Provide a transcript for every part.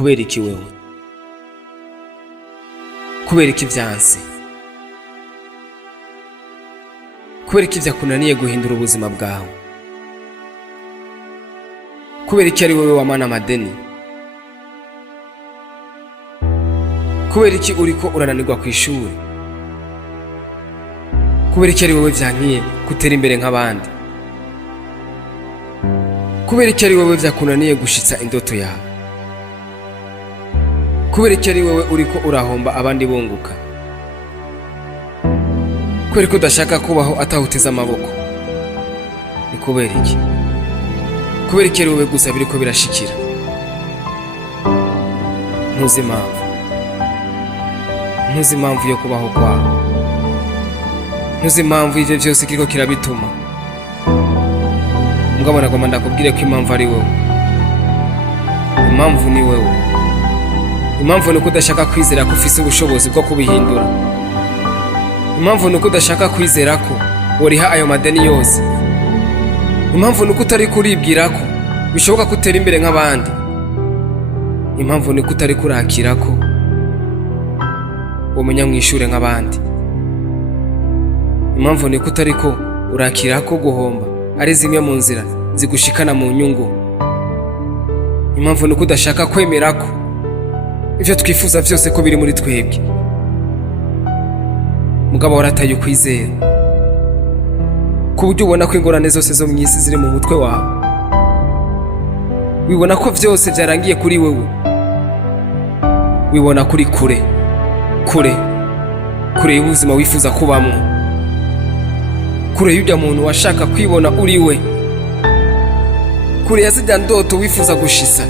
kubera iki wewe? Kubera iki vyanse? Kubera iki vyakunaniye guhindura ubuzima bwawe? Kubera iki ari wewe wamana amadeni? Kubera iki uriko urananirwa kw'ishuri? Kubera iki ari wewe vyankiye gutera imbere nk'abandi? Kubera iki ari wewe vyakunaniye gushitsa indoto yawe? Kubera iki ari wewe uriko urahomba abandi bunguka? Kubera ko udashaka kubaho atahuteza amaboko? Ni kubera iki? Kubera iki ari wewe gusa biriko birashikira? Ntuzi impamvu. Ntuzi impamvu yo kubaho kwawe. Ntuzi impamvu ivyo vyose kiriko kirabituma. Mugabo nagomba ndakubwire ko impamvu ari wewe. Impamvu ni wewe. Impamvu nuko udashaka kwizera ko ufise ubushobozi bwo kubihindura. Impamvu nuko udashaka kwizera ko woriha ayo madeni yose. Impamvu nuko utari kuribwira ko bishoboka ko utera imbere nk'abandi. Impamvu nuko utari kurakira ko umenya mwishure nk'abandi. Impamvu nuko utari ko urakira ko guhomba ari zimwe mu nzira zigushikana mu nyungu. Impamvu nuko udashaka kwemera ko ivyo twifuza vyose ko biri muri twebwe. Mugabo warataye ukwizera ku buryo ubona ko ingorane zose zo mw'isi ziri mu mutwe wawe. Wibona ko vyose vyarangiye kuri wewe. Wibona kuri kure y'ubuzima wifuza kubamwo, kure y'urya muntu washaka kwibona uri we, kure ya zirya ndoto wifuza gushisa,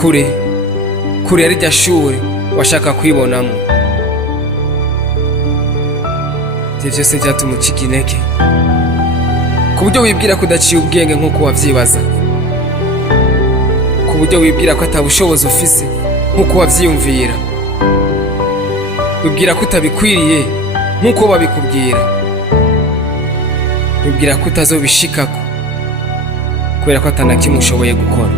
kure ya rirya shure washaka kwibonamwo. Ivyo vyose vyatuma ucika intege ku buryo wibwira ko udaciye ubwenge nk'uko wavyibaza, ku buryo wibwira ko atabushobozi ufise nk'uko wavyiyumvira, wibwira ko utabikwiriye nk'uko babikubwira, wibwira ko utazobishikako kubera ko atanakimwe ushoboye gukora.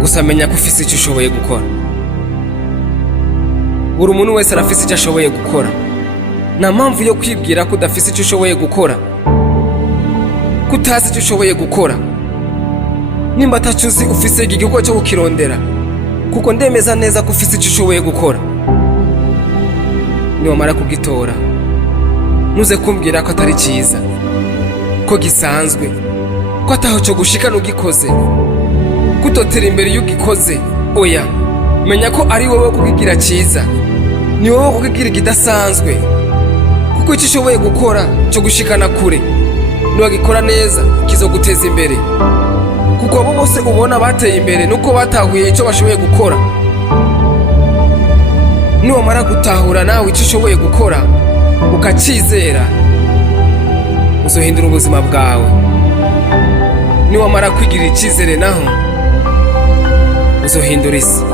Gusa menya ko ufise icyo ushoboye gukora. Buri umuntu wese arafise icyo ashoboye gukora. Nta mpamvu yo kwibwira ko udafise icyo ushoboye gukora, ko utazi icyo ushoboye gukora. Nimba ataco uzi ufise igikorwa cyo kukirondera, kuko ndemeza neza ko ufise icyo ushoboye gukora. Niwamara kugitora ntuze kumbwira ko atari cyiza, ko gisanzwe, ko ataho cyo gushikana ugikoze, kutotera imbere iyo ugikoze. Oya, menya ko ari wowe kukigira cyiza, ni wowe kukigira ikidasanzwe, kuko icyo ushoboye gukora cyo gushikana kure niwagikora neza kizoguteza imbere. Kuko abo bose ubona bateye imbere nuko batahuye icyo bashoboye gukora. Niwamara gutahura nawe icyo ushoboye gukora ukacizera, uzohindura ubuzima bwawe. Niwamara kwigirira icyizere naho uzohindura isi.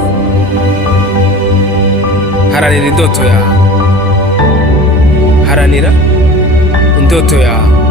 Haranira indoto yawe. Haranira indoto yawe.